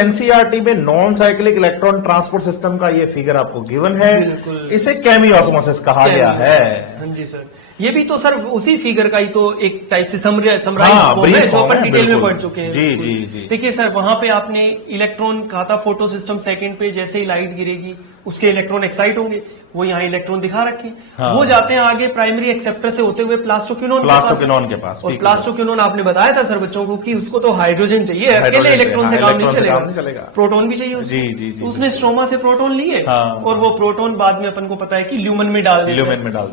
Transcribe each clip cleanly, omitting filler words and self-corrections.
NCERT में non cyclic electron transport system का ये फिगर आपको गिवन है, इसे केमिओस्मोसिस कहा गया है। हाँ जी सर, ये भी तो सर उसी फिगर का ही तो एक टाइप से समराइज फॉर्म है जो अपन डिटेल में पढ़ चुके हैं। जी जी जी। देखिए सर, वहां पे आपने इलेक्ट्रॉन कहा था फोटो सिस्टम सेकंड पे जैसे ही लाइट गिरेगी उसके इलेक्ट्रॉन एक्साइट होंगे, वो यहाँ इलेक्ट्रॉन दिखा रखे। हाँ। वो जाते हैं आगे प्राइमरी एक्सेप्टर से होते हुए प्लास्टोक्विनोन के पास। और प्लास्टोक्विनोन आपने बताया था सर बच्चों को कि उसको तो हाइड्रोजन चाहिए, अकेले इलेक्ट्रॉन से काम नहीं चलेगा, प्रोटॉन भी चाहिए उसको। जी जी जी। उसने स्ट्रोमा से प्रोटॉन लिए और वो प्रोटॉन बाद में अपन को पता है कि ल्यूमन में डाल दिया,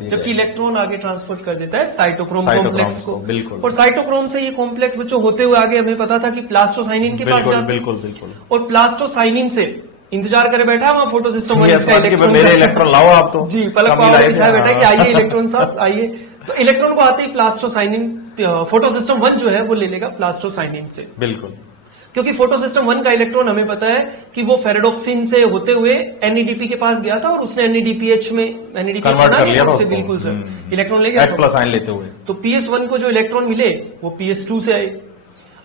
जबकि इलेक्ट्रॉन आगे ट्रांसफर कर देता है साइटोक्रोम कॉम्प्लेक्स को। बिल्कुल। और साइटोक्रोम से ये कॉम्प्लेक्स बच्चों होते हुए आगे हमें पता था कि प्लास्टोसाइनिन के पास जाता है। बिल्कुल बिल्कुल। और प्लास्टोसाइनिन से इंतजार करे बैठा वहां फोटो सिस्टम मेरे इलेक्ट्रॉन लाओ आप तो जी, पलक बिछाया बैठा कि आइए इलेक्ट्रॉन साथ आइए। तो इलेक्ट्रॉन को आते ही प्लास्टोसाइनिन फोटो सिस्टम 1 जो है वो ले लेगा प्लास्टोसाइनिन से। बिल्कुल, क्योंकि फोटो सिस्टम 1 का इलेक्ट्रॉन हमें पता है कि वो फेरेडोक्सिन से होते हुए एनईडीपी के पास गया था और उसने एनईडीपीएच में कन्वर्ट कर लिया था। बिल्कुल सर, इलेक्ट्रॉन ले गया H+ आयन लेते हुए। तो PS1 को जो इलेक्ट्रॉन मिले वो PS2 से आए।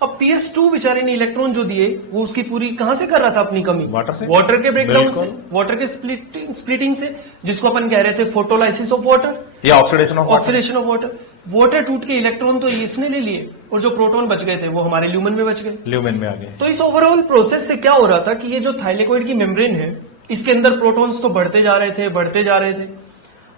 अब PS2 बेचारे ने इलेक्ट्रॉन जो दिए वो उसकी पूरी कहां से कर रहा था अपनी कमी? वाटर से, वाटर के ब्रेकडाउन से, वाटर के स्प्लिटिंग से, जिसको अपन कह रहे थे फोटोलाइसिस ऑफ वाटर या ऑक्सीडेशन ऑफ वाटर। वाटर टूट के इलेक्ट्रॉन तो इसने ले लिए और जो प्रोटॉन बच गए थे वो हमारे ल्यूमन में बच गए, ल्यूमन में आ गए। तो इस ओवरऑल प्रोसेस से क्या हो रहा था कि ये जो थाइलेकोइड की मेम्ब्रेन है इसके अंदर प्रोटॉन्स तो बढ़ते जा रहे थे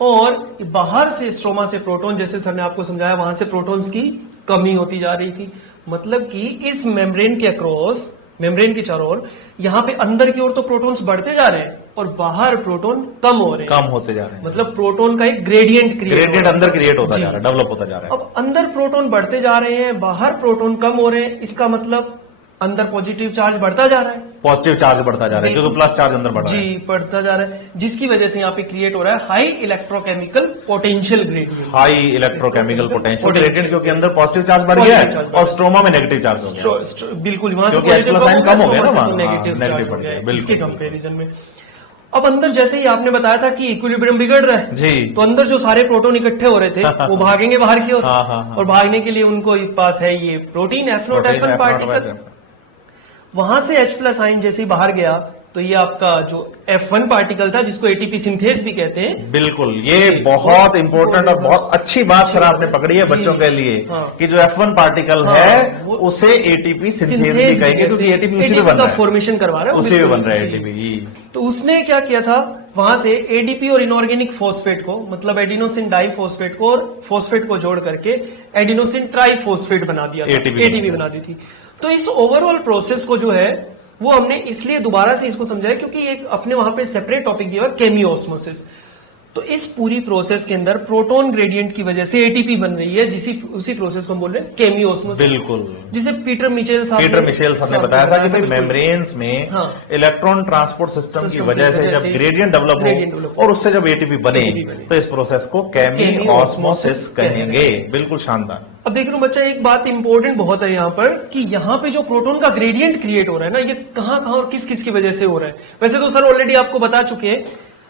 और बाहर से स्ट्रोमा से प्रोटॉन, जैसे सर ने आपको समझाया, वहां से प्रोटॉन्स की कमी होती जा रही थी। मतलब कि इस मेम्ब्रेन के अक्रॉस, मेम्ब्रेन के चारों ओर, यहाँ पे अंदर की ओर तो प्रोटॉन्स बढ़ते जा रहे हैं और बाहर प्रोटॉन कम होते जा रहे हैं। मतलब प्रोटॉन का एक ग्रेडियंट अंदर क्रिएट होता जा रहा है, डेवलप होता जा रहा है। अब अंदर प्रोटॉन बढ़ते जा रहे हैं, बाहर प्रोटॉन कम हो रहे हैं, इसका मतलब अंदर पॉजिटिव चार्ज बढ़ता जा रहा है, पॉजिटिव चार्ज बढ़ता जा रहा है क्योंकि प्लस चार्ज अंदर बढ़ रहा है। जी, बढ़ता जा रहा है, जिसकी वजह से यहाँ पे क्रिएट हो रहा है हाई इलेक्ट्रोकेमिकल पोटेंशियल ग्रेडियंट, क्योंकि अंदर पॉजिटिव चार्ज बढ़ गया है और स्ट्रोमा में नेगेटिव चार्ज हो गया। बिल्कुल, वहां से कम हो गया ना, नेगेटिव बढ़ गया इसके कंपेरिजन में। अब अंदर जैसे ही आपने बताया था कि इक्विलिब्रियम बिगड़ रहा है जी, तो अंदर जो सारे प्रोटॉन इकट्ठे हो रहे थे वो भागेंगे बाहर की ओर, और भागने के लिए उनको पास है ये प्रोटीन F0F1 पार्टिकल। वहां से H+ आयन जैसे ही बाहर गया तो ये आपका जो F1 पार्टिकल था जिसको एटीपी सिंथेज भी कहते हैं। बिल्कुल, ये बहुत इंपॉर्टेंट और बहुत अच्छी बात सर आपने पकड़ी है बच्चों के लिए कि जो F1 पार्टिकल है उसे एटीपी सिंथेज भी कहेंगे क्योंकि एटीपी उसी में बन रहा है, फॉर्मेशन करवा रहा है, उसी में बन रहा है एटीपी। तो उसने क्या किया था, वहां से एडीपी और इनऑर्गेनिक फॉस्फेट को, मतलब एडिनोसिन डाइफॉस्फेट को और फॉस्फेट को जोड़ करके एडिनोसिन ट्राइफॉस्फेट बना दिया, एटीपी बना दी थी। तो इस ओवरऑल प्रोसेस को जो है वो हमने इसलिए दोबारा से इसको समझाया क्योंकि एक अपने वहां पे सेपरेट टॉपिक दिया केमिओस्मोसिस। तो इस पूरी प्रोसेस के अंदर प्रोटॉन ग्रेडियंट की वजह से एटीपी बन रही है, उसी प्रोसेस को हम बोल रहे हैं केमिओस्मोसिस। बिल्कुल, जिसे पीटर मिचेल साहब ने बताया था कि भाई मेम्ब्रेन्स में इलेक्ट्रॉन ट्रांसपोर्ट सिस्टम की वजह से जब ग्रेडियंट डेवलप हो और उससे जब एटीपी बने तो इस प्रोसेस को केमिओस्मोसिस कहेंगे। बिल्कुल शानदार। अब देख लो बच्चा, एक बात इंपॉर्टेंट बहुत है यहाँ पर कि यहाँ पे जो प्रोटॉन का ग्रेडियंट क्रिएट हो रहा है ना, ये कहाँ और किस किस की वजह से हो रहा है। वैसे तो सर ऑलरेडी आपको बता चुके हैं,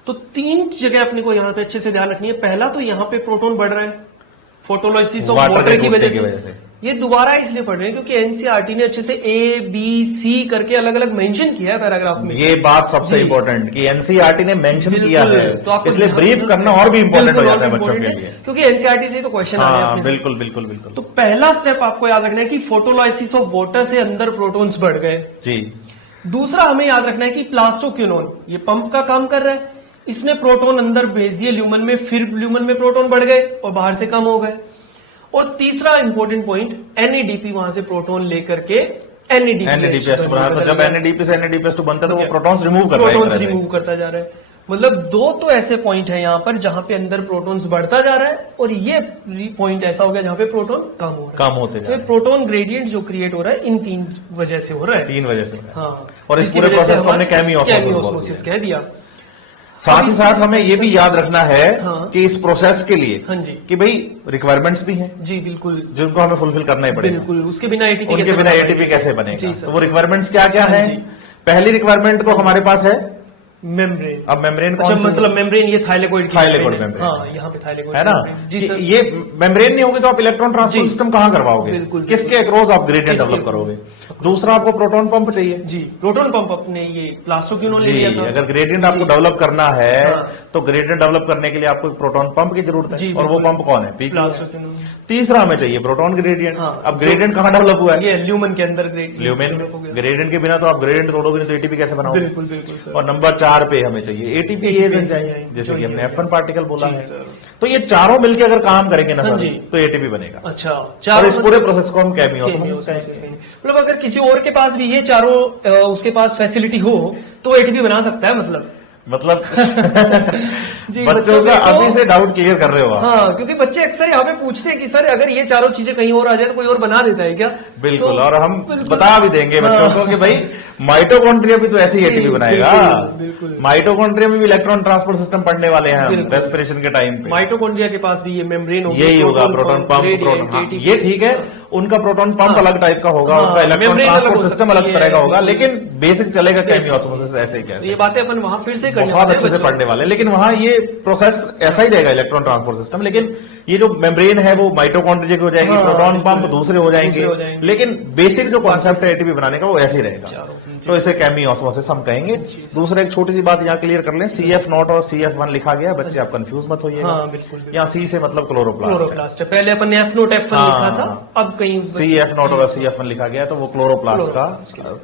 तो 3 जगह अपने को यहाँ पे अच्छे से ध्यान रखनी है। पहला तो यहाँ पे प्रोटोन बढ़ रहा है फोटोलाइसिस ऑफ वाटर की वजह से। ये दोबारा इसलिए पढ़ रहे हैं क्योंकि एनसीईआरटी ने अच्छे से A-B-C करके अलग अलग मेंशन किया है पैराग्राफ में। ये बात सबसे इम्पोर्टेंट कि एनसीईआरटी ने मेंशन किया है, तो इसलिए ब्रीफ करना और भी इम्पोर्टेंट हो जाता है बच्चों के लिए, क्योंकि एनसीईआरटी से तो क्वेश्चन आ रहे हैं। बिल्कुल बिल्कुल बिल्कुल। तो पहला स्टेप आपको याद रखना है कि फोटोलाइसिस ऑफ वाटर से अंदर प्रोटॉन्स बढ़ गए जी। दूसरा हमें याद रखना है कि प्लास्टोक्विनोन ये पंप का काम कर रहा है, इसने प्रोटॉन अंदर भेज दिए ल्यूमन में, फिर ल्यूमन में प्रोटॉन बढ़ गए और बाहर से कम हो गए। और तीसरा इंपॉर्टेंट पॉइंट, एनएडीपी वहां से प्रोटॉन लेकर के एनएडीपीएस बना, तो जब एनएडीपी से एनएडीपीएस बनता है तो वो प्रोटॉन्स रिमूव करता जा रहा है। मतलब 2 तो ऐसे पॉइंट है यहाँ पर जहां पे अंदर प्रोटॉन्स बढ़ता जा रहा है और ये पॉइंट ऐसा हो गया जहां पे प्रोटॉन कम होते जा रहे हैं। तो प्रोटॉन ग्रेडियंट जो क्रिएट हो रहा है इन 3 वजह से हो रहा है। 3 वजह से, हाँ। और इस पूरे प्रोसेस को हमने केमिओस्मोसिस कह दिया। साथ ही साथ हमें ये भी याद रखना है कि इस प्रोसेस के लिए कि भाई रिक्वायरमेंट्स भी हैं जी, बिल्कुल, जिनको हमें फुलफिल करना ही पड़ेगा। बिल्कुल, उसके बिना एटीपी कैसे बनेगा। तो वो रिक्वायरमेंट्स क्या क्या है? पहली रिक्वायरमेंट तो हमारे पास है मेम्ब्रेन। अब मेम्ब्रेन मतलब मेम्ब्रेन ये थाइलेकोइड मेम्ब्रेन, हाँ, यहाँ पे थाइलेकोइड है ना जी सर। ये मेम्ब्रेन नहीं होगी तो आप इलेक्ट्रॉन ट्रांसपोर्ट सिस्टम कहाँ करवाओगे, किसके अक्रॉस आप ग्रेडियंट डेवलप करोगे? दूसरा आपको प्रोटॉन पंप चाहिए जी, प्रोटॉन पंप अपने ये प्लास्टो क्यों ले लिया जी, था। अगर ग्रेडियंट आपको डेवलप करना है हाँ। तो ग्रेडियंट डेवलप करने के लिए आपको एक प्रोटॉन पंप की जरूरत है, और वो पंप कौन है? PQ प्लास्टो है। क्यों। तीसरा हमें चाहिए प्रोटॉन ग्रेडियंट। हाँ, अब ग्रेडियंट कहाँ डेवलप हुआ है? ये ल्यूमेन के अंदर ल्यूमेन। ग्रेडियंट के बिना तो आप ग्रेडियंट तोड़ोगे नहीं तो एटीपी कैसे बनाओगे? बिल्कुल बिल्कुल सर। और नंबर 4 पे हमें चाहिए एटीपी एंजाइम, जैसे कि हमने F1 पार्टिकल बोला है। तो ये चारों मिलके अगर काम करेंगे ना हाँ सर, जी। तो एटीपी बनेगा। अच्छा, और इस पूरे प्रोसेस को हम केमियोस्मोसिस मतलब अगर किसी और के पास भी ये चारों उसके पास फैसिलिटी हो तो एटीपी बना सकता है मतलब जी, बच्चों का को- अभी से डाउट क्लियर कर रहे हो आप। हाँ, क्योंकि बच्चे अक्सर यहाँ पे पूछते हैं कि सर अगर ये चारों चीजें कहीं और आ जाए तो कोई और बना देता है क्या? बिल्कुल, तो और हम बिल्कुल। बता भी देंगे बच्चों को कि भाई माइटोकॉन्ड्रिया भी तो ऐसे ही एटीपी बनाएगा। बिल्कुल। माइटोकॉन्ड्रिया में भी इलेक्ट्रॉन ट्रांसपोर्ट सिस्टम पढ़ने वाले हैं हम बिल्कुल। रेस्पिरेशन के टाइम पे। माइटोकॉन्ड्रिया के पास भी ये मेम्ब्रेन होगी, यही होगा proton pump, gradient, proton. ATP, ये ठीक है, उनका प्रोटॉन पंप अलग टाइप का होगा, हाँ, उनका इलेक्ट्रॉन membrane अलग ट्रांसपोर्ट हो सिस्टम सकती अलग है, तरह का होगा, बिल्कुल। लेकिन बेसिक चलेगा केमियोस्मोसिस ऐसे ही कैसे। ये बातें अपन वहां फिर से करने बहुत वाले हैं अच्छे से बच्चों। पढ़ने वाले, लेकिन वहां ये प्रोसेस ऐसा ही रहेगा इलेक्ट्रॉन ट्रांसपोर्ट सिस्टम, लेकिन ये जो मेम्ब्रेन है वो माइटोकॉन्ड्रिया की हो जाएगी, हाँ, प्रोटॉन बिल्कुल। पंप दूसरे हो दूसरे हो जाएंगे। जाएंगे, लेकिन बेसिक जो कॉन्सेप्ट है एटीपी बनाने का वो ऐसे ही रहेगा। चारों, तो इसे केमियोस्मोसिस हम कहेंगे। दूसरा एक छोटी सी बात यहाँ क्लियर कर लें, CF0 और CF1 लिखा गया है, बच्चे आप कंफ्यूज मत होइएगा। हाँ, बिल्कुल, बिल्कुल। यहाँ C से मतलब क्लोरोप्लास्ट है। क्लोरोप्लास्ट है, पहले अपन ने F0 F1 हाँ। लिखा था, अब कहीं CF0 और CF1 लिखा गया तो वो क्लोरोप्लास्ट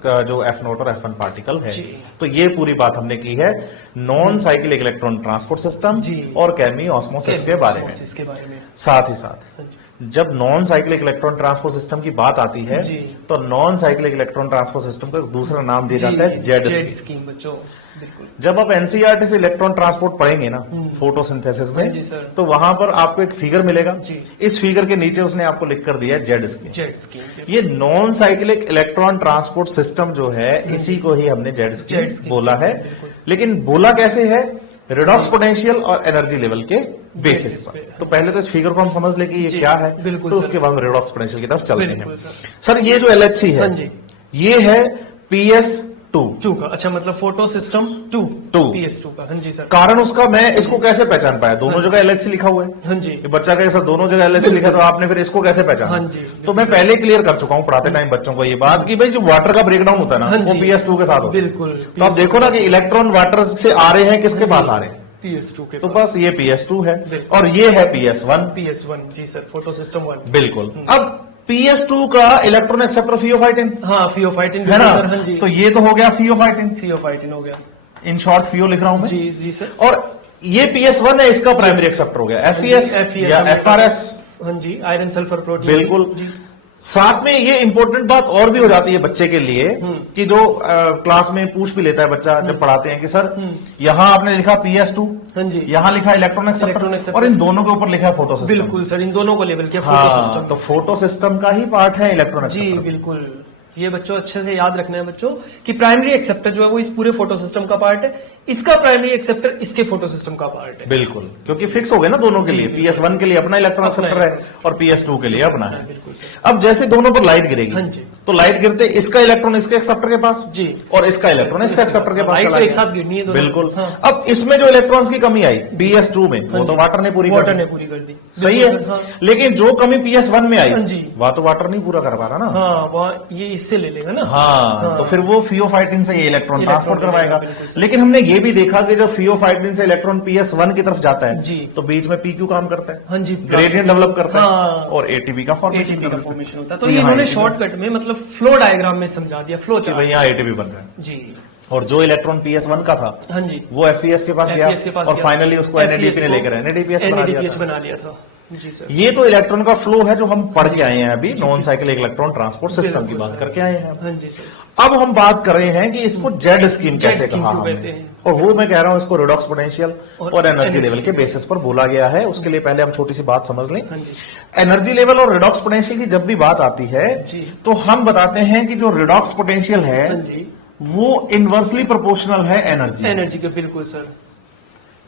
का जो F0 और F1 पार्टिकल है। जी। तो ये पूरी बात हमने की है non cyclic electron transport system जी। और केमियोस्मोसिस के बारे में। इसके बारे में साथ ही साथ जब non cyclic electron transport system की बात आती है जी। तो non cyclic electron transport system का दूसरा नाम दिया जाता है जेड जेड स्कीम। स्कीम बच्चों, बिल्कुल। जब आप एनसीईआरटी से इलेक्ट्रॉन ट्रांसपोर्ट पढ़ेंगे ना फोटोसिंथेसिस हाँ जी, में, सर। तो वहां पर आपको एक फिगर मिलेगा। जी। इस फिगर के नीचे उसने आपको लिख कर दिया है जेड स्कीम। जेड स्कीम, ये non cyclic electron transport system जो है इसी को ही हमने जेड जेड स्कीम स्कीम बोला है। बिल्कुल। लेकिन बोला कैसे है? रिडॉक्स पोटेंशियल और एनर्जी लेवल के बेसिस पर। तो पहले तो इस फिगर को हम समझ ले कि ये जी, क्या है, बिल्कुल तो सर। उसके बाद हम रिडॉक्स पोटेंशियल की तरफ चलते बिल्कुल हैं। सर। सर ये जो LHC है हाँ जी। ये है PS2 टू का, अच्छा मतलब photo system to to. PS2 का, हाँ जी सर। कारण उसका मैं इसको कैसे पहचान पाया? दोनों जगह LHC लिखा हुआ है। हाँ जी, ये बच्चा कहे सर दोनों जगह LHC लिखा, तो आपने फिर इसको कैसे पहचाना? हाँ जी। तो मैं पहले क्लियर कर चुका हूं पढ़ाते टाइम बच्चों को ये बात कि भाई जो वाटर का ब्रेकडाउन होता है हाँ ना वो जी। PS2 के साथ होता है। बिल्कुल। तो आप देखो ना कि इलेक्ट्रॉन वाटर से आ रहे हैं, किसके पास आ रहे हैं? PS2 के तो बस ये PS2 है बिल्कुल। और ये है PS1। PS1 जी सर, फोटो सिस्टम 1। बिल्कुल। अब PS2 का इलेक्ट्रॉन एक्सेप्टर फियोफाइटिन हाँ, फियोफाइटिन है ना, सर, हाँ जी। तो ये तो हो गया फियोफाइटिन। फियोफाइटिन हो गया, इन शॉर्ट फियो लिख रहा हूं मैं। जी जी सर। और ये PS1 है, इसका प्राइमरी एक्सेप्टर हो गया FES या FRS। हाँ जी, आयरन सल्फर प्रोटीन। बिल्कुल। जी। साथ में ये इंपॉर्टेंट बात और भी हो जाती है बच्चे के लिए कि जो क्लास में पूछ भी लेता है बच्चा जब पढ़ाते हैं कि सर यहां आपने लिखा PS2, हाँ जी, यहां लिखा इलेक्ट्रॉन इलेक्ट्रॉन एक्सेप्टर एक्सेप्टर। और इन दोनों के ऊपर लिखा है फोटो सिस्टम। बिल्कुल सर, इन दोनों को लेवल किया फोटो हाँ, सिस्टम। तो फोटो सिस्टम का ही पार्ट है इलेक्ट्रॉन जी एक्सेप्टर। बिल्कुल, ये बच्चों अच्छे से याद रखना है बच्चों कि प्राइमरी एक्सेप्टर जो है वो इस पूरे फोटो सिस्टम का पार्ट है, इसका प्राइमरी एक्सेप्टर इसके फोटो सिस्टम का पार्ट है। बिल्कुल, क्योंकि फिक्स हो गए ना दोनों के लिए। PS1 के लिए अपना इलेक्ट्रॉन अपना एक्सेप्टर है इलेक्ट्रॉन और PS2 के लिए अपना है। बिल्कुल सर। अब जैसे दोनों पर लाइट गिरेगी हाँ जी। तो लाइट गिरते इसका इलेक्ट्रॉन इसके एक्सेप्टर के पास जी, और इसका इलेक्ट्रॉन इसका एक्सेप्टर के पास लाइट चला तो एक गया। साथ गिरनी है दोनों। बिल्कुल। हाँ। अब इसमें जो इलेक्ट्रॉन्स की कमी आई PS2 में वो तो वाटर ने पूरी कर वाटर दी। ने पूरी कर दी। सही बिल्कुल है। सर, हाँ। लेकिन जो कमी PS1 में आई हाँ जी। वह तो वाटर नहीं पूरा कर पा रहा ना। हाँ, वहाँ ये इससे ले लेगा ना। हाँ, तो फिर वो फियोफाइटिन से ये इलेक्ट्रॉन ट्रांसपोर्ट करवाएगा। बिल्कुल सर। लेकिन हमने ये भी देखा कि जब फियोफाइटिन से इलेक्ट्रॉन PS1 की तरफ जाता है जी। तो बीच में PQ काम करता है, हाँ जी, ग्रेडियंट डेवलप करता हाँ। है और ATP का फॉर्मेशन ATP का करता है। फॉर्मेशन होता है। तो ये इन्होंने शॉर्टकट में मतलब फ्लो डायग्राम में समझा दिया, फ्लो कि चार्ट। भाई यहाँ ATP बन रहा है जी और जो इलेक्ट्रॉन PS1 का था हाँ जी, वो FES के पास गया FES के पास और गया। फाइनली उसको FES NADP ने को लेकर NADPH बना दिया NADPH था। बना लिया था। जी सर। ये तो इलेक्ट्रॉन का फ्लो है जो हम पढ़ के आए हैं अभी, non cyclic electron transport system की बिल्कुल बात सर। करके आए हैं। हाँ जी सर। अब हम बात कर रहे हैं कि इसको जेड स्कीम जेड कैसे स्कीम कहा क्यों हमने। कहते हैं? और वो मैं कह रहा हूं इसको रिडॉक्स पोटेंशियल और एनर्जी एनर्जी लेवल के बेसिस पर बोला गया है। उसके लिए पहले हम छोटी सी बात समझ लें। हाँ जी, एनर्जी लेवल और रिडॉक्स पोटेंशियल की जब भी बात आती है जी। तो हम बताते हैं कि जो रिडॉक्स पोटेंशियल है हाँ जी, वो इनवर्सली प्रोपोर्शनल है एनर्जी। एनर्जी के, बिल्कुल सर।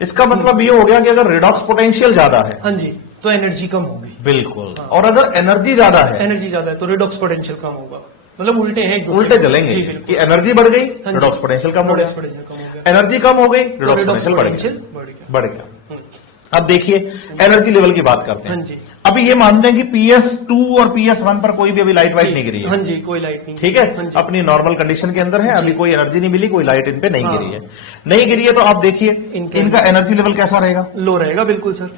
इसका मतलब ये हो गया कि अगर रिडॉक्स पोटेंशियल ज्यादा है हाँ जी, तो एनर्जी कम होगी। बिल्कुल, और अगर एनर्जी ज्यादा है एनर्जी ज्यादा है तो रिडॉक्स पोटेंशियल कम होगा। मतलब उल्टे हैं, एक दूसरे उल्टे के। चलेंगे जी कि बिल्कुल। एनर्जी बढ़ गई हाँ जी। रिडॉक्स पोटेंशियल कम हो गया, रिडॉक्स पोटेंशियल कम हो गया एनर्जी कम हो गई तो रिडॉक्स रिडॉक्स पोटेंशियल बढ़ पोटेंशियल गया, बढ़ गया। बढ़ गया। अब देखिए एनर्जी लेवल की बात करते हाँ हैं। जी, अभी ये मानते हैं कि PS2 और PS1 पर कोई भी अभी लाइट वाइट नहीं गिरी है। हाँ जी, कोई लाइट नहीं। ठीक है, अपनी नॉर्मल कंडीशन के अंदर है, अभी कोई एनर्जी नहीं मिली, कोई लाइट इन पे नहीं गिरी है। नहीं गिरी है तो आप देखिए इनका एनर्जी लेवल कैसा रहेगा, लो रहेगा बिल्कुल सर।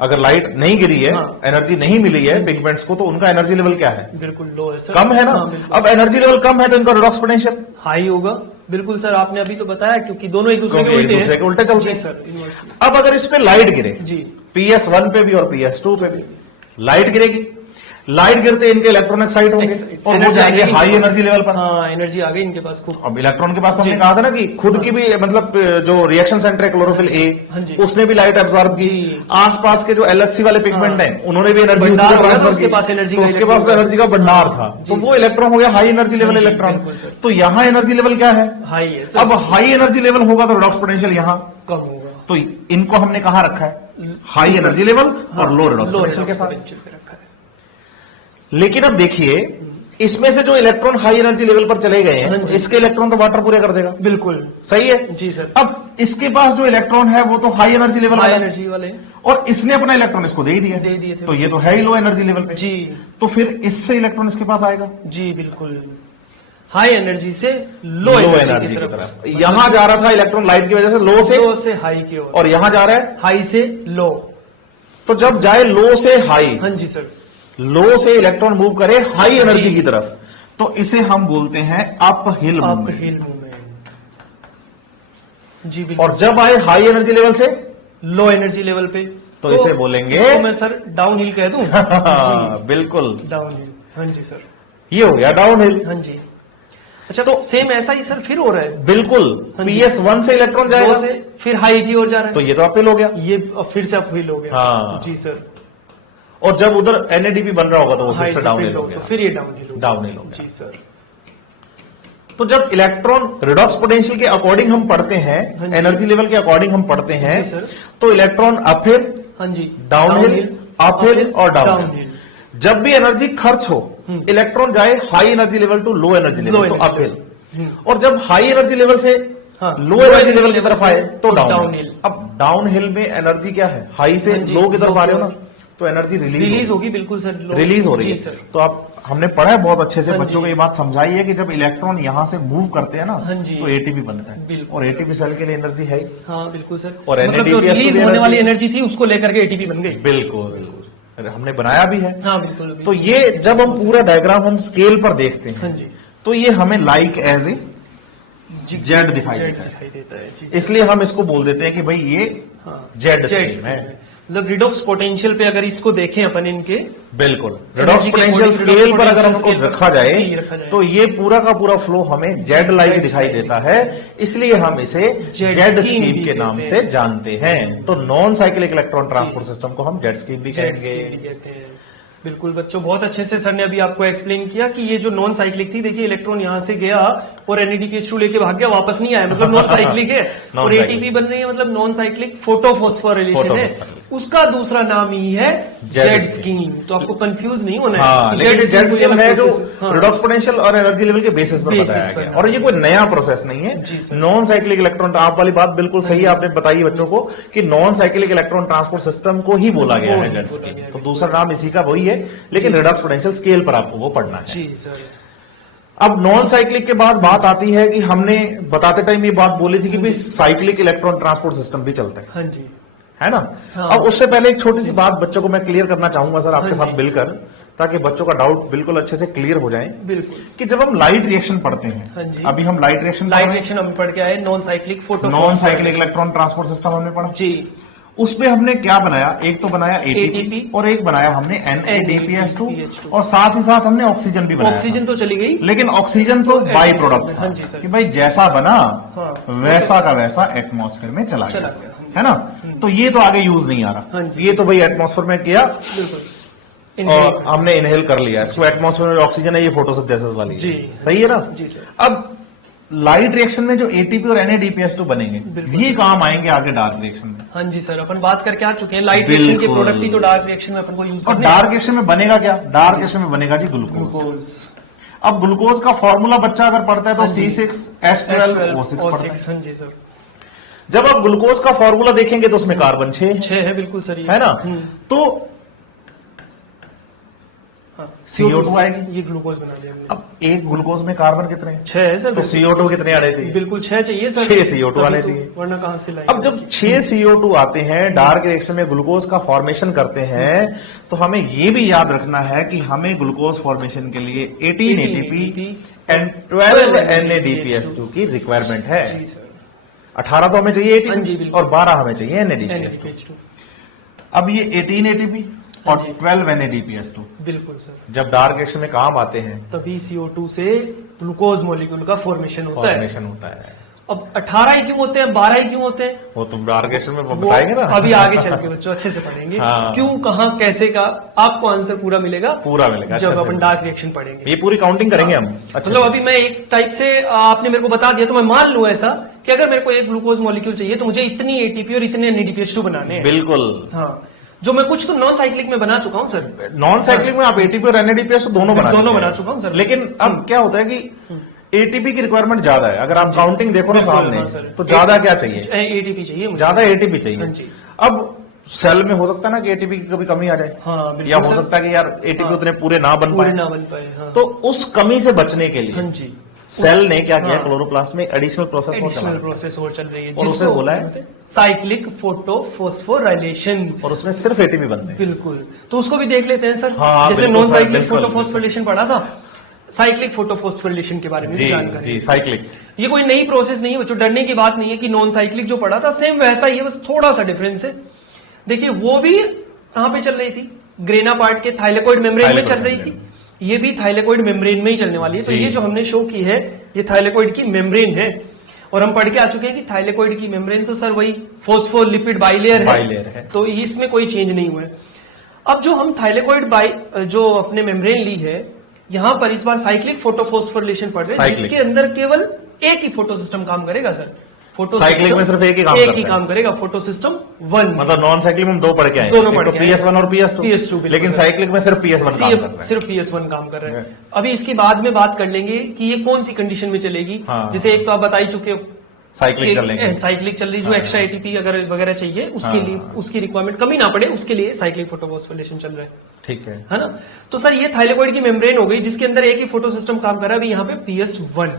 अगर लाइट नहीं गिरी है, एनर्जी नहीं मिली है पिगमेंट्स को, तो उनका एनर्जी लेवल क्या है, बिल्कुल लो है सर, कम है ना। अब एनर्जी लेवल कम है तो इनका रिडॉक्स पोटेंशियल हाई होगा। बिल्कुल सर, आपने अभी तो बताया, क्योंकि दोनों एक दूसरे के उल्टे चलते हैं सर। अब अगर इस पे लाइट गिरे जी, PS1 पे भी और PS2 पे भी लाइट गिरेगी, लाइट गिरते इनके इलेक्ट्रॉन एक्साइट होंगे और वो जाएंगे हाई एनर्जी लेवल पर। हाँ, एनर्जी आ गई इनके पास खूब। अब इलेक्ट्रॉन के पास तो हमने कहा था ना कि खुद की भी मतलब जो रिएक्शन सेंटर है क्लोरोफिल ए, उसने भी लाइट एब्जॉर्ब की। आसपास के जो LHC वाले पिगमेंट हैं उन्होंने भी एनर्जी ट्रांसफर की, उसके पास एनर्जी का भंडार था, तो वो इलेक्ट्रॉन हो गया हाई एनर्जी लेवल इलेक्ट्रॉन। तो यहाँ एनर्जी लेवल क्या है, हाई है। अब हाई एनर्जी लेवल होगा तो रिडॉक्स पोटेंशियल यहाँ कम होगा। तो इनको हमने कहा रखा है हाई एनर्जी लेवल और लो रिडॉक्स पोटेंशियल के साथ। लेकिन अब देखिए इसमें से जो इलेक्ट्रॉन हाई एनर्जी लेवल पर चले गए हैं, इसके इलेक्ट्रॉन तो वाटर पूरे कर देगा, बिल्कुल सही है जी सर। अब इसके पास जो इलेक्ट्रॉन है वो तो high energy level high energy वाले, और इसने अपना इलेक्ट्रॉन इसको दे दिए थे, तो ये तो है ही लो एनर्जी लेवल पे जी। तो फिर इससे इलेक्ट्रॉन इसके पास आएगा जी बिल्कुल, हाई एनर्जी से लो एनर्जी की तरफ। यहां जा रहा था इलेक्ट्रॉन लाइट की वजह से लो से हाई की ओर, और यहां जा रहा है हाई से लो। तो जब जाए लो से हाई, हाँ जी सर, लो से इलेक्ट्रॉन मूव करे हाई एनर्जी की तरफ, तो इसे हम बोलते हैं अप हिल मूवमेंट। जी बिल्कुल। और जब आए हाई एनर्जी लेवल से लो एनर्जी लेवल पे तो इसे बोलेंगे, इसको मैं सर डाउन हिल कह दूं। बिल्कुल डाउन हिल, हाँ जी सर, ये हो गया डाउन हिल। हाँ जी। अच्छा, तो सेम ऐसा ही सर फिर हो रहा है, बिल्कुल। PS1 से इलेक्ट्रॉन जाएगा से फिर हाई की ओर जा रहा है, तो ये तो अपहिल हो गया, ये फिर से अपहिल हो गया। हाँ जी सर। और जब उधर NADP बन रहा होगा तो वो फिर से डाउन हिल हो गया, तो फिर ये डाउन हिल हो गया। जी सर। तो जब इलेक्ट्रॉन रिडॉक्स पोटेंशियल के अकॉर्डिंग हम पढ़ते हैं, एनर्जी लेवल के अकॉर्डिंग हम पढ़ते हैं, तो इलेक्ट्रॉन अपहिल, हाँ जी, डाउनहिल, अपहिल और डाउनहिल। जब भी एनर्जी खर्च हो, इलेक्ट्रॉन जाए high energy level to low energy level तो अपहिल, और जब हाई एनर्जी लेवल से लो एनर्जी लेवल की तरफ आए तो डाउनहिल। अब डाउनहिल में एनर्जी क्या है, हाई से लो की तरफ आ रहे हो ना, तो एनर्जी रिलीज होगी, बिल्कुल सर, रिलीज हो रही है। तो आप हमने पढ़ा है बहुत अच्छे से, बच्चों को ये बात समझाई है कि जब इलेक्ट्रॉन यहां से मूव करते हैं ना तो ATP बनता है, और ATP सेल के लिए एनर्जी है। हाँ बिल्कुल सर, और मतलब जो रिलीज होने वाली एनर्जी थी उसको लेकर के ATP बन गई। बिल्कुल, हमने बनाया भी है। हाँ बिल्कुल। तो ये जब हम पूरा डायग्राम हम स्केल पर देखते हैं, हाँ जी, तो ये हमें लाइक एज ए जेड दिखाई देता है, इसलिए हम इसको बोल देते हैं कि भाई ये जेड स्केल है। मतलब रिडॉक्स पोटेंशियल पे अगर इसको देखें अपन इनके, बिल्कुल रिडॉक्स पोटेंशियल स्केल पर अगर हमको रखा जाए तो ये पूरा का पूरा फ्लो हमें जेड लाइक दिखाई देता है, इसलिए हम इसे जेड स्कीम के नाम से जानते हैं। तो non cyclic electron transport system को हम जेड स्कीम भी कहेंगे। बिल्कुल बच्चों, बहुत अच्छे से सर ने अभी आपको एक्सप्लेन किया कि ये जो नॉन साइक्लिक थी, देखिए इलेक्ट्रॉन यहां से गया और NADPH2 लेके भाग गया, वापस नहीं आया, मतलब नॉन साइक्लिक है। और ATP बन रही है, मतलब नॉन साइक्लिक फोटोफॉस्फोरिलेशन है, उसका दूसरा नाम ही है जेड स्कीम। तो आपको कंफ्यूज नहीं होना है, लेकिन जेड स्कीम है जो रिडॉक्स पोटेंशियल और एनर्जी लेवल के बेसिस पर बताया गया, और ये कोई नया प्रोसेस नहीं है। नॉन साइक्लिक इलेक्ट्रॉन, आप वाली बात बिल्कुल सही आपने बताई बच्चों को कि non cyclic electron transport system को ही बोला गया है जेड स्कीम, तो दूसरा नाम इसी का वही है, लेकिन रिडॉक्स पोटेंशियल स्केल पर आपको वो पढ़ना है। जी सर। अब नॉन साइक्लिक के बाद बात आती है कि हमने बताते टाइम ये बात बोली थी कि भाई साइक्लिक इलेक्ट्रॉन ट्रांसपोर्ट सिस्टम भी चलता है, हाँ जी, है ना। हाँ। अब उससे पहले एक छोटी सी बात बच्चों को मैं क्लियर करना चाहूंगा सर आपके साथ मिलकर, ताकि बच्चों का डाउट बिल्कुल अच्छे से क्लियर हो जाए। बिल्कुल, कि जब हम लाइट रिएक्शन पढ़ते हैं, हाँ जी, अभी हम लाइट रिएक्शन हम पढ़ के आए, non cyclic electron transport system हमने पढ़ा जी। उसमें हमने क्या बनाया, एक तो बनाया ATP और एक बनाया हमने NADPH2, और साथ ही साथ हमने ऑक्सीजन भी बनाया। ऑक्सीजन तो चली गई, लेकिन ऑक्सीजन तो बाई प्रोडक्ट हाँ जी सर, कि भाई जैसा बना वैसा का वैसा एटमॉस्फेयर में चला गया, है ना। तो ये तो आगे यूज नहीं आ रहा, ये तो भाई एटमॉस्फेयर में किया और हमने इनहेल कर लिया, इसको एटमॉस्फेयर में ऑक्सीजन है, ये फोटोसिंथेसिस वाली जी, सही है ना जी सर। अब लाइट रिएक्शन में जो ATP और NADPH2 बनेंगे भी काम आएंगे आगे डार्क रिएक्शन में। हाँ जी सर, अपन बात करके आ चुके हैं लाइट रिएक्शन के प्रोडक्ट ही तो डार्क रिएक्शन में अपन को यूज करना है। और डार्क रिएक्शन में बनेगा क्या, डार्क रिएक्शन में बनेगा जी ग्लूकोज। अब ग्लूकोज का फॉर्मूला बच्चा अगर पढ़ता है तो C6H12O6 हाँ जी सर। जब आप ग्लूकोज का फॉर्मूला देखेंगे तो उसमें कार्बन 6 है, बिल्कुल सही है ना। तो हाँ, CO2 आएगी। ये ग्लूकोज बना दिया हमने। अब एक ग्लूकोज में कार्बन कितने हैं? 6 है सर। तो CO2 कितने आने चाहिए? बिल्कुल 6 चाहिए सर। 6 CO2 आने चाहिए, वरना कहाँ से लाएंगे? अब जब 6 CO2 आते हैं, डार्क रिएक्शन में ग्लूकोज का फॉर्मेशन करते हैं, तो हमें ये भी याद रखना है कि हमें ग्लूकोज फॉर्मेशन के लिए 18 ATP एंड 12 NADPH2 की रिक्वायरमेंट है। 18 तो हमें चाहिए हाँ जी, ATP बिल्कुल। और 12 हमें चाहिए NADPH2। NADPH2 अब ये 18 ATP और 12 NADPH2 बिल्कुल सर। जब डार्क रिएक्शन में काम आते हैं, तभी CO2 से ग्लूकोज मॉलिक्यूल का फॉर्मेशन होता है। फॉर्मेशन होता है। अब 18 ही क्यों होते हैं, 12 ही क्यों होते हैं, वो तुम डार्क रिएक्शन में वो बताएंगे ना, अभी आगे चल के बच्चों अच्छे से पढ़ेंगे। हाँ। क्यों, कहाँ, कैसे का आपको आंसर पूरा मिलेगा, पूरा मिलेगा जब अच्छे से अपन डार्क रिएक्शन पढ़ेंगे। ये पूरी काउंटिंग करेंगे हम अच्छे मतलब से। अभी मैं एक टाइप से आपने मेरे को बता दिया, तो मैं मान लूं ऐसा कि अगर मेरे को एक ग्लूकोज मॉलिक्यूल चाहिए तो मुझे इतनी एटीपी और इतने NADPH2 बनाने हैं। बिल्कुल। हाँ, जो मैं कुछ तो नॉन साइक्लिक में बना चुका हूँ सर। नॉन साइक्लिक में आप ATP और NADPH दोनों बना चुका हूँ सर। लेकिन अब क्या होता है कि ATP की रिक्वायरमेंट ज्यादा है। अगर आप काउंटिंग देखो ना सामने, हाँ सर। तो ज्यादा क्या चाहिए? एटीपी चाहिए मुझे। ज्यादा ATP हाँ चाहिए। जी। अब सेल में हो सकता है ना कि ATP की कभी कमी आ जाए, हाँ, बिल्कुल या हो सर। सकता है कि यार ATP उतने पूरे ना बन पूरे पाए, ना बन पाए। हाँ। तो उस कमी से बचने के लिए हाँ जी, सेल ने क्या किया, हाँ। क्लोरोप्लास्ट में एडिशनल प्रोसेस एडिशनल प्रोसेस और चल रही है, और उसने बोला है साइक्लिक फोटोफॉस्फोराइलेशन, और उसमें सिर्फ ATP बनते हैं। बिल्कुल। तो उसको भी देख लेते हैं सर। हाँ, जैसे बिल्कुल नॉन सर, साइक्लिक बिल्कुल, फोटोफॉस्फोरिलेशन पढ़ा था, साइक्लिक फोटोफॉस्फोरिलेशन के बारे में भी जी जानकारी। जी, साइक्लिक। ये कोई नई प्रोसेस नहीं है बच्चों, डरने की बात नहीं है कि नॉन साइक्लिक जो पढ़ा था सेम वैसा ही है, बस थोड़ा सा डिफरेंस है। देखिए वो भी कहां पे चल रही थी, ग्रेना पार्ट के थाइलेकोइड मेम्ब्रेन में चल रही थी, ये भी थाइलेकोइड मेम्ब्रेन में ही चलने वाली है। तो ये जो हमने शो की है ये थाइलेकोइड की मेम्ब्रेन है, और हम पढ़ के आ चुके हैं कि थाइलेकोइड की मेम्ब्रेन तो सर वही फोस्फोलिपिड बाइलेयर है, तो इसमें कोई चेंज नहीं हुआ है। अब जो हम थाइलेकोइड जो अपने मेम्ब्रेन ली है, यहां पर इस बार साइक्लिक फोटोफॉस्फोरिलेशन पढ़ रहे हैं, जिसके अंदर केवल एक ही फोटो सिस्टम काम करेगा सर। फोटो साइक्लिक में सिर्फ एक ही काम करेगा, फोटो सिस्टम 1। मतलब नॉन साइक्लिक में हम 2 पढ़ के आए, दोनों पढ़ के आए। PS1 और PS2, PS2 लेकिन साइक्लिक में सिर्फ PS1 काम कर रहा है। सिर्फ PS1 काम कर रहे हैं। अभी इसके बाद में बात कर लेंगे कि ये कौन सी कंडीशन में चलेगी। हाँ। जैसे एक तो आप बता ही चुके हो, साइक्लिक चलेंगे, साइक्लिक चल रही, जो एक्स्ट्रा ATP अगर वगैरह चाहिए उसके लिए, उसकी रिक्वायरमेंट कमी ना पड़े उसके लिए साइक्लिक फोटोफॉस्फोरिलेशन चल रहा है। ठीक है ना। तो सर ये थाइलेकोइड की मेम्ब्रेन हो गई जिसके अंदर एक ही फोटो सिस्टम काम कर रहा है, अभी यहाँ पे PS1।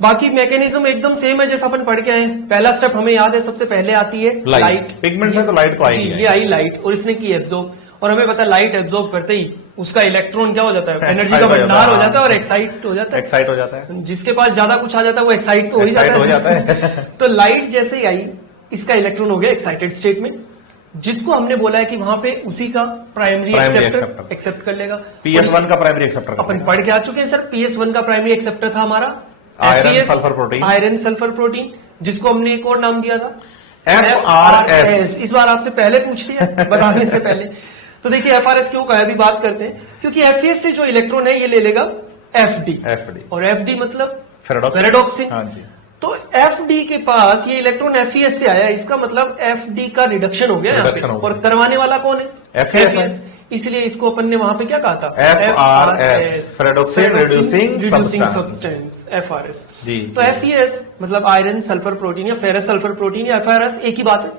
बाकी मैकेनिज्म एकदम सेम है जैसा अपन पढ़ के आए। पहला स्टेप हमें याद है, सबसे पहले आती है लाइट। पिगमेंट से तो लाइट तो आएगी, ये आई लाइट, और इसने की एब्जॉर्ब, और हमें पता है लाइट एब्जॉर्ब करते ही उसका इलेक्ट्रॉन क्या हो जाता है, एनर्जी का भंडार हो जाता है और एक्साइट हो जाता है। एक्साइट हो जाता है, जिसका पास ज्यादा कुछ आ जाता है वो एक्साइट तो हो ही जाता है। तो लाइट जैसे ही आई, इसका इलेक्ट्रॉन हो गया एक्साइटेड स्टेट में, जिसको हमने बोला है कि वहां पे उसी का प्राइमरी एक्सेप्ट कर लेगा। PS1 का प्राइमरी एक्सेप्टर अपन पढ़ के आ चुके हैं सर, PS1 का प्राइमरी एक्सेप्टर था हमारा iron sulphur protein, iron sulphur protein, जिसको हमने एक और नाम दिया था FRS। इस बार आपसे पहले पूछ लिया बताने से पहले। तो देखिए FRS क्यों कहा, अभी बात करते हैं, क्योंकि FES से जो इलेक्ट्रॉन है ये ले लेगा FD, और FD मतलब फेरेडॉक्सिन। हाँ जी। तो FD के पास ये इलेक्ट्रॉन FES से आया, इसका मतलब FD का रिडक्शन हो गया यहाँ पे, और करवाने वाला कौन है, FES। इसलिए इसको अपन ने वहां पे क्या कहा था, FRS, ferredoxin reducing substance, FRS जी। तो FES मतलब आयरन सल्फर प्रोटीन या फेरस सल्फर प्रोटीन या FRS एक ही बात है।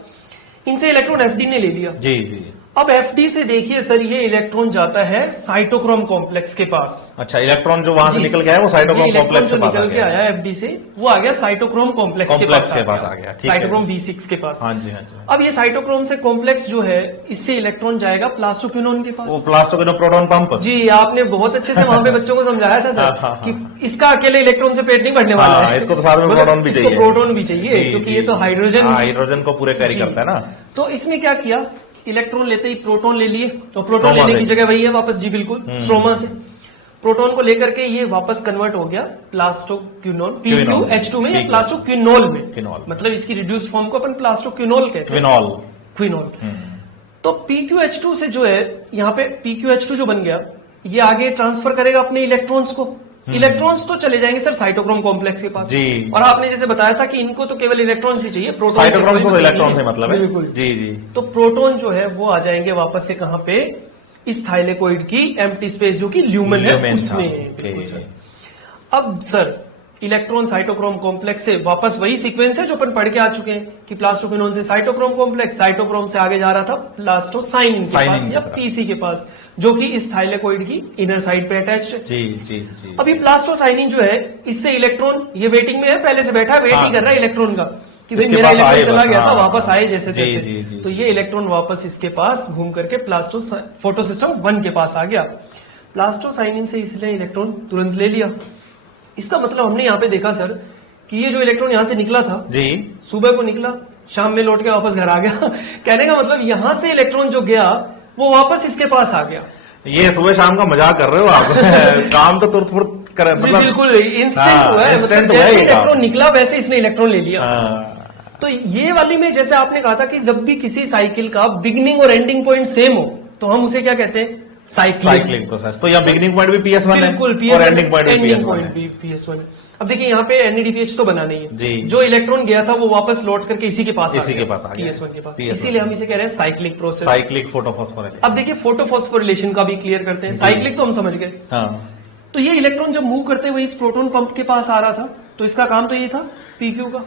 इनसे इलेक्ट्रॉन FD ने ले लिया जी जी। अब FD से देखिए सर, ये इलेक्ट्रॉन जाता है साइटोक्रोम कॉम्प्लेक्स के पास। अच्छा, इलेक्ट्रॉन जो वहां से निकल गया है वो साइटोक्रोम कॉम्प्लेक्स के पास निकल के आया FD से, वो आ गया साइटोक्रोम कॉम्प्लेक्स के पास आ गया, साइटोक्रोम B6 के पास। हाँ जी हाँ जी। अब ये साइटोक्रोम से कॉम्प्लेक्स जो है, इससे इलेक्ट्रॉन जाएगा प्लास्टोक्विनोन के पास। वो प्लास्टोक्विनोन प्रोटॉन पंप। जी, आपने बहुत अच्छे से वहां पे बच्चों को समझाया था सर कि इसका अकेले इलेक्ट्रॉन से पेट नहीं भरने वाला है, इसको तो साथ में प्रोटॉन भी चाहिए, प्रोटॉन भी चाहिए, क्योंकि ये तो हाइड्रोजन को पूरे कैरी करता है ना। तो इसने क्या किया, इलेक्ट्रॉन लेते ही प्रोटॉन ले लिए, और प्रोटॉन लेने की जगह वही है वापस, जी बिल्कुल, स्ट्रोमा से प्रोटॉन को लेकर के ये वापस कन्वर्ट हो गया प्लास्टोक्विनोन, PQH2 में या प्लास्टोक्विनोल में, मतलब इसकी रिड्यूस फॉर्म को अपन प्लास्टोक्विनोल कहते हैं, क्विनोल। तो PQH2 से जो है, यहाँ पे PQH2 जो बन गया, ये आगे ट्रांसफर करेगा अपने इलेक्ट्रॉन्स को। इलेक्ट्रॉन्स तो चले जाएंगे सर साइटोक्रोम कॉम्प्लेक्स के पास जी। और आपने जैसे बताया था कि इनको तो केवल इलेक्ट्रॉन ही चाहिए, प्रोटॉन साइटोक्रोम को इलेक्ट्रॉन से मतलब है, बिल्कुल जी जी। तो प्रोटॉन जो है वो आ जाएंगे वापस से कहां पे, इस थाइलेकोइड की एम्प्टी स्पेस जो कि ल्यूमेन है उसमें। अब सर इलेक्ट्रॉन साइटोक्रोम कॉम्प्लेक्स से वापस वही सीक्वेंस है जो अपन पढ़ के आ चुके हैं कि प्लास्टोक्विनोन से साइटोक्रोम कॉम्प्लेक्स, साइटोक्रोम से आगे जा रहा था प्लास्टोसाइनिन के पास या पीसी के पास, जो कि इस थाइलेकोइड की इनर साइड पे अटैच्ड है। जी जी जी। अभी प्लास्टोसाइनिन जो है, इससे इलेक्ट्रॉन ये वेटिंग में है, पहले से बैठा है, वेट ही कर रहा है इलेक्ट्रॉन का कि भाई मेरा इलेक्ट्रॉन चला गया था, वापस आए जैसे तैसे। तो ये इलेक्ट्रॉन वापस इसके पास घूम करके फोटोसिस्टम 1 के पास आ गया। प्लास्टोसाइनिन से इसने इलेक्ट्रॉन तुरंत ले लिया। इसका मतलब हमने यहाँ पे देखा सर कि ये जो इलेक्ट्रॉन यहाँ से निकला था जी, सुबह को निकला, शाम में लौट के वापस घर आ गया। कहने का मतलब यहाँ से इलेक्ट्रॉन जो गया वो वापस इसके पास आ गया। ये सुबह शाम का मजाक कर रहे हो आप। काम तो तुरंत कर, मतलब बिल्कुल इंस्टेंट हुआ है, मतलब जैसे इलेक्ट्रॉन निकला वैसे इसने इलेक्ट्रॉन ले लिया। तो ये वाली में जैसे आपने कहा था कि जब भी किसी साइकिल का बिगिनिंग और एंडिंग पॉइंट सेम हो तो हम उसे क्या कहते हैं, साइक्लिंग प्रोसेस। तो यहाँ बिगिनिंग पॉइंट भी PS1 है, बिल्कुल, और एंडिंग पॉइंट भी PS1 है। अब देखिए यहाँ पे NADPH तो बना नहीं है, जो इलेक्ट्रॉन गया था वो वापस लौट करके इसी के पास आ गया, PS1 के पास। इसीलिए हम इसे कह रहे हैं साइक्लिक प्रोसेस, साइक्लिक फोटोफॉस्फोराइलेशन। अब देखिए फोटोफॉस्फोरिलेशन का भी क्लियर करते हैं। साइक्लिक तो हम समझ गए। तो ये इलेक्ट्रॉन जब मूव करते हुए इस प्रोटॉन पंप के पास आ रहा था, तो इसका काम तो ये था PQ का,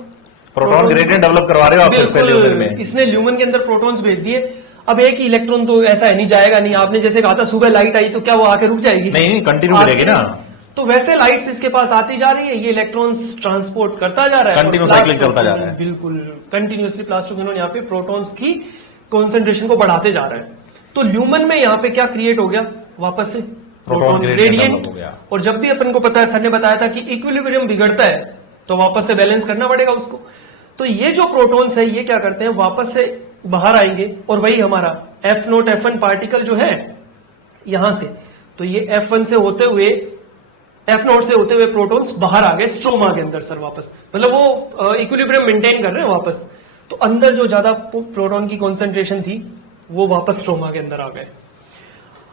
प्रोटॉन ग्रेडियंट डेवलप करवा रहे हो आप सेल्यूलर में। इसने ल्यूमन के अंदर प्रोटॉन्स भेज दिए। अब एक ही इलेक्ट्रॉन तो ऐसा है नहीं, जाएगा नहीं। आपने जैसे कहा था सुबह लाइट आई तो क्या वो आके रुक जाएगी? नहीं, कंटिन्यू करेगी ना। तो वैसे लाइट्स इसके पास आती जा रही है, ये इलेक्ट्रॉन्स ट्रांसपोर्ट करता जा रहा है, कंटिन्यू साइक्लिंग चलता जा रहा है। बिल्कुल कंटिन्यूअसली प्लास्टोक्विनोन यहाँ पे प्रोटॉन्स की कॉन्सेंट्रेशन को बढ़ाते जा रहा है। तो ल्यूमन में यहाँ पे क्या क्रिएट हो गया, वापस से प्रोटॉन ग्रेडियंट हो गया। और जब भी अपन को पता है, सर ने बताया था कि इक्विलिब्रियम बिगड़ता है तो वापस से बैलेंस करना पड़ेगा उसको। तो ये जो प्रोटॉन्स है ये क्या करते हैं, वापस से बाहर आएंगे और वही हमारा F0 F1 पार्टिकल जो है यहां से, तो ये F1 से होते हुए F0 से होते हुए प्रोटॉन्स बाहर आ गए स्ट्रोमा के अंदर सर वापस, मतलब वो इक्विलिब्रियम मेंटेन कर रहे हैं वापस। तो अंदर जो ज्यादा प्रोटॉन की कॉन्सेंट्रेशन थी वो वापस स्ट्रोमा के अंदर आ गए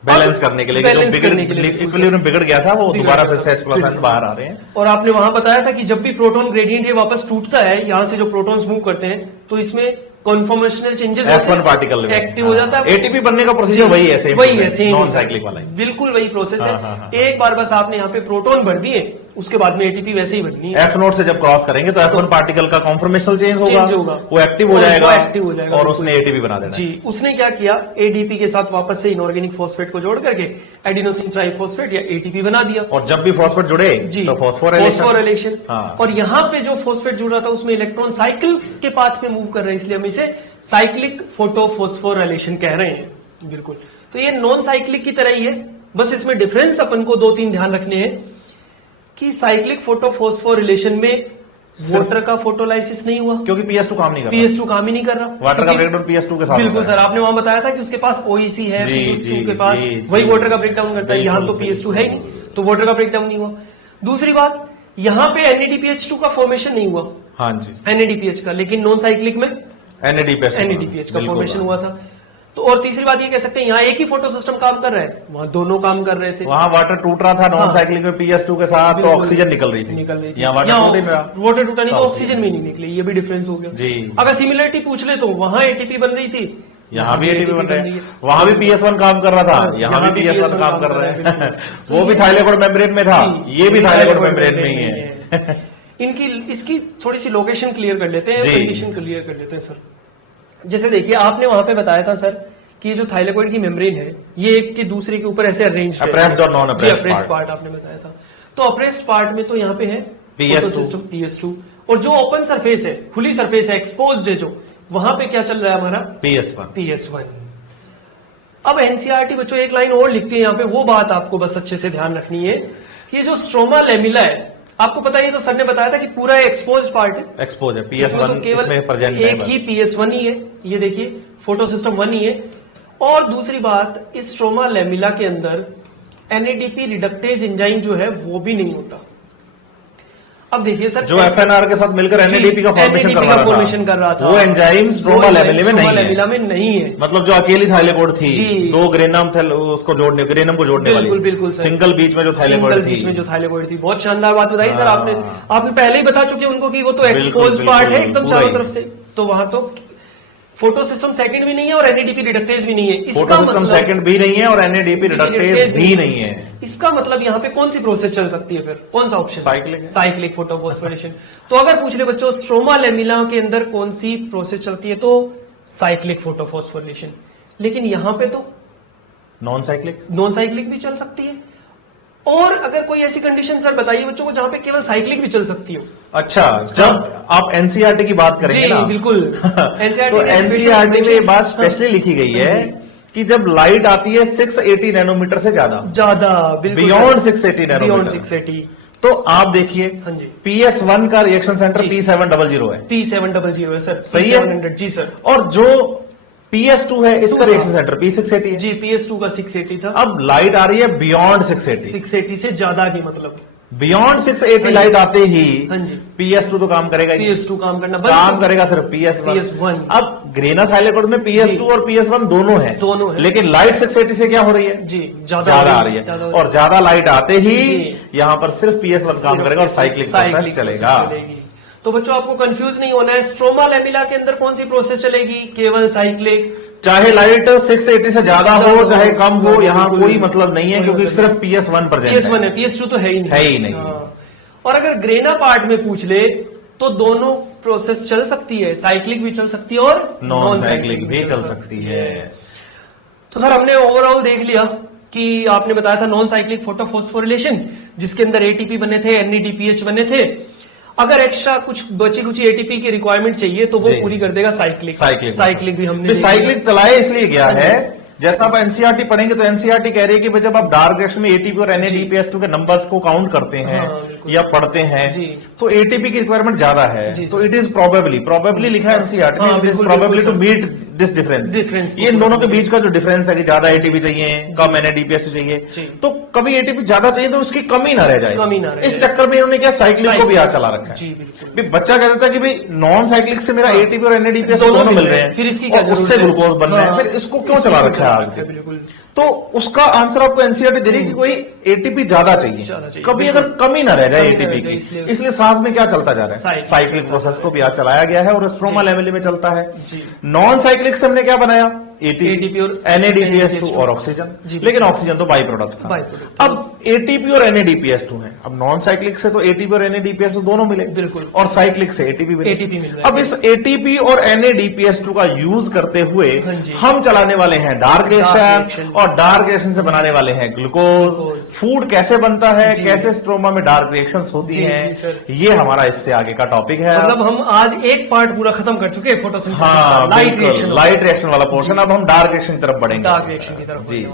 बैलेंस करने के लिए, जो इक्विलिब्रियम बिगड़ गया था वो दोबारा फिर से H+ बाहर आ रहे हैं। और आपने वहां बताया था कि जब भी प्रोटॉन ग्रेडियंट ये वापस टूटता है, यहां से जो प्रोटॉन्स मूव करते हैं, तो इसमें conformational changes F1 particle active हो जाता है। ATP बनने का प्रोसीजर वही है, सेम नॉन साइक्लिक वाला, बिल्कुल वही प्रोसेस है। एक बार बस आपने यहाँ पे प्रोटॉन भर दिए, उसके बाद में ATP वैसे ही बननी है। F0 से जब क्रॉस करेंगे तो F1 पार्टिकल का कॉन्फॉर्मेशनल चेंज होगा, वो एक्टिव हो जाएगा और उसने ATP बना देना। जी, उसने क्या किया, ADP के साथ वापस से इनऑर्गेनिक फॉस्फेट को जोड़ करके एडिनोसिन ट्राइफॉस्फेट या ATP बना दिया। और जब भी फॉस्फेट जुड़े तो फॉस्फोराइलेशन। और यहाँ पे जो फॉस्फेट जुड़ रहा था उसमें इलेक्ट्रॉन साइकिल के पाथ में मूव कर रहे हैं, इसलिए हम इसे साइक्लिक फोटोफॉस्फोराइलेशन कह रहे हैं। बिल्कुल, तो ये नॉन साइक्लिक की तरह ही है, बस इसमें डिफरेंस अपन को 2-3 ध्यान रखने हैं कि साइक्लिक फोटोफॉस्फोरिलेशन में वाटर का फोटोलाइसिस नहीं हुआ, क्योंकि PS2 काम नहीं कर रहा। PS2 काम ही नहीं कर रहा, वाटर का ब्रेकडाउन PS2 के साथ। बिल्कुल सर, आपने वहां बताया था कि उसके पास OEC है, PS2 के पास वही वाटर का ब्रेकडाउन करता है। यहाँ तो PS2 है ही नहीं, तो वाटर का ब्रेकडाउन नहीं हुआ। दूसरी बात, यहाँ पे NADPH2 का फॉर्मेशन नहीं हुआ। हाँ जी, NADPH का, लेकिन नॉन साइक्लिक में NADPH का फॉर्मेशन हुआ था। तो और तीसरी बात ये कह सकते हैं, यहाँ एक ही फोटो सिस्टम काम कर रहा है, वहाँ दोनों काम कर रहे थे। वहाँ वाटर टूट रहा था नॉन साइक्लिक में PS2 के साथ, तो ऑक्सीजन निकल रही थी। यहाँ वाटर टूटा नहीं तो ऑक्सीजन भी नहीं निकले, ये भी डिफरेंस हो गया जी। अगर सिमिलरिटी पूछ ले तो वहाँ ATP बन रही थी, यहाँ भी ATP बन रही है। वहाँ भी PS1 काम कर रहा था, यहाँ भी PS1 काम कर रहे हैं। वो भी थाइलेकोइड मेम्ब्रेन में था, ये भी थाइलेकोइड मेम्ब्रेन में ही है। इनकी इसकी थोड़ी सी लोकेशन क्लियर कर लेते हैं, कंडीशन क्लियर कर लेते हैं सर। जैसे देखिए, आपने वहां पे बताया था सर कि जो थाइलेकोइड की मेम्ब्रेन है ये एक के दूसरे के ऊपर ऐसे अरेंज है, अप्रेस्ड और नॉन अप्रेस्ड पार्ट आपने बताया था। तो अप्रेस्ड पार्ट में तो यहाँ पे है PS2, और जो ओपन सरफेस है, खुली सरफेस है, एक्सपोज्ड है, जो वहां पे क्या चल रहा है हमारा PS1। अब NCERT बच्चों एक लाइन और लिखती है यहाँ पे, वो बात आपको बस अच्छे से ध्यान रखनी है। ये जो स्ट्रोमा लेमिला है, आपको पता है, तो सर ने बताया था कि पूरा एक्सपोज पार्ट है, एक्सपोज है PS1, तो केवल एक ही PS1 ही है। ये देखिए फोटो सिस्टम 1 ही है। और दूसरी बात, इस स्ट्रोमा लेमिला के अंदर NADP रिडक्टेज एंजाइम जो है वो भी नहीं होता। अब देखिए सर, जो FNR के साथ मिलकर NADP का फॉर्मेशन कर रहा था, वो एंजाइम स्ट्रोमा लेमिला में नहीं है। मतलब जो अकेली थाइलेकोइड थी, 2 ग्रेनम उसको जोड़ने, ग्रेनम को जोड़ने वाली, बिल्कुल सिंगल बीच में जो थाइलेकोइड थी, बहुत शानदार बात बताई सर आपने पहले ही बता चुके उनको कि वो तो एक्सपोज पार्ट है एकदम चारों तरफ से। तो वहां तो फोटो सिस्टम सेकंड भी नहीं है और एनएडीपी रिडक्टेज भी नहीं है। इसका फोटो सिस्टम सेकंड भी नहीं है और एनएडीपी रिडक्टेज भी नहीं है। इसका मतलब यहाँ पे कौन सी प्रोसेस चल सकती है फिर? कौन सा ऑप्शन? Cyclic photophosphorylation. तो अगर पूछ ले बच्चों स्ट्रोमा लेमिला के अंदर कौन सी प्रोसेस चलती है, तो साइक्लिक फोटोफॉस्फोरिलेशन। लेकिन यहां पे तो नॉन साइक्लिक भी चल सकती है। और अगर कोई ऐसी कंडीशन सर बताइए बच्चों को जहां पे केवल साइक्लिक भी चल सकती हो। अच्छा, जब आप एनसीईआरटी की बात करेंगे ना, बिल्कुल तो एनसीईआरटी में ये बात स्पेशली लिखी गई है कि जब लाइट आती है 680 नैनोमीटर से ज्यादा बियॉन्ड 680 नैनोमीटर 680, तो आप देखिए PS1 का रिएक्शन सेंटर P700 है। P700 है सर, सही है जी सर। और जो PS2 है इसका रिएक्शन सेंटर P680 है। जी, PS2 का 680 था। अब लाइट आ रही है बियॉन्ड 680 से ज्यादा की, मतलब बियॉन्ड 680 लाइट आते ही PS2 तो काम करेगा ही। PS2 काम करेगा सिर्फ PS1। अब ग्रेना थाइलेकोड में PS2 और PS1 दोनों है, लेकिन लाइट 680 से क्या हो रही है? जी, ज्यादा आ रही है। और ज्यादा लाइट आते ही यहाँ पर सिर्फ PS1 काम करेगा और साइक्लिक प्रोसेस चलेगा। तो बच्चों आपको कंफ्यूज नहीं होना है, स्ट्रोमा लेमिला के अंदर कौन सी प्रोसेस चलेगी? केवल साइक्लिक। चाहे लाइट 680 से ज्यादा हो चाहे कम हो, यहाँ कोई मतलब नहीं है, क्योंकि सिर्फ PS1 प्रेजेंट है। PS1 है, PS2 तो है ही नहीं। हाँ। और अगर ग्रेना पार्ट में पूछ ले तो दोनों प्रोसेस चल सकती है, साइक्लिक भी चल सकती है और नॉन साइक्लिक भी चल सकती है। तो सर हमने ओवरऑल देख लिया कि आपने बताया था नॉन साइक्लिक फोटोफॉस्फोरिलेशन, जिसके अंदर एटीपी बने थे, NADPH बने थे। अगर एक्स्ट्रा कुछ बची कुछ एटीपी की रिक्वायरमेंट चाहिए तो वो पूरी कर देगा साइक्लिक भी हमने साइक्लिक चलाया इसलिए गया है, जैसा आप एनसीईआरटी पढ़ेंगे तो एनसीईआरटी कह रही है कि जब आप डार्क रिएक्शन में एटीपी और NADPH2 के नंबर्स को काउंट करते हैं या पढ़ते हैं तो एटीपी की रिक्वायरमेंट ज्यादा है। तो इट इज प्रोबेबली लिखा है एनसीईआरटी में, it is probably to meet this difference. ये इन दोनों के बीच का जो डिफरेंस है कि ज्यादा एटीपी चाहिए, कम NADPH चाहिए, तो कभी एटीपी ज्यादा चाहिए तो उसकी कमी ना रह जाए। इस चक्कर में इन्होंने क्या साइक्लिक को भी हाथ चला रखा है। बच्चा कहता था कि भाई नॉन साइक्लिक से मेरा एटीपी और NADPH दोनों मिल रहे हैं, फिर इसकी उससे ग्लूकोज बन रहा है, फिर इसको क्यों चला रखा है? तो उसका आंसर आपको एनसीईआरटी दे रही है कि कोई एटीपी ज्यादा चाहिए, कभी अगर कमी ना रह जाए एटीपी की। इसलिए साथ में क्या चलता जा रहा है? साइक्लिक प्रोसेस को भी आज चलाया गया है और स्ट्रोमा लेवल में चलता है। नॉन साइक्लिक से हमने क्या बनाया? एटीपी और NADPH2 और ऑक्सीजन, लेकिन ऑक्सीजन तो बाई प्रोडक्ट था। अब एटीपी और NADPH2 है, अब नॉन साइक्लिक से तो एटीपी और NADPH2 दोनों मिले, बिल्कुल, और साइक्लिक से एटीपी मिले। अब इस एटीपी और NADPH2 का यूज करते हुए हम चलाने वाले हैं डार्क रिएक्शन, और डार्क रिएक्शन से बनाने वाले हैं ग्लूकोज। फूड कैसे बनता है, कैसे स्ट्रोमा में डार्क रिएक्शंस होती हैं, ये हमारा इससे आगे का टॉपिक है। मतलब हम आज एक पार्ट पूरा खत्म कर चुके हैं फोटोसिंथेसिस। हाँ, लाइट रिएक्शन वाला पोर्शन। अब हम डार्क रिएक्शन की तरफ बढ़ेंगे। डार्क रिएक्शन की तरफ जी।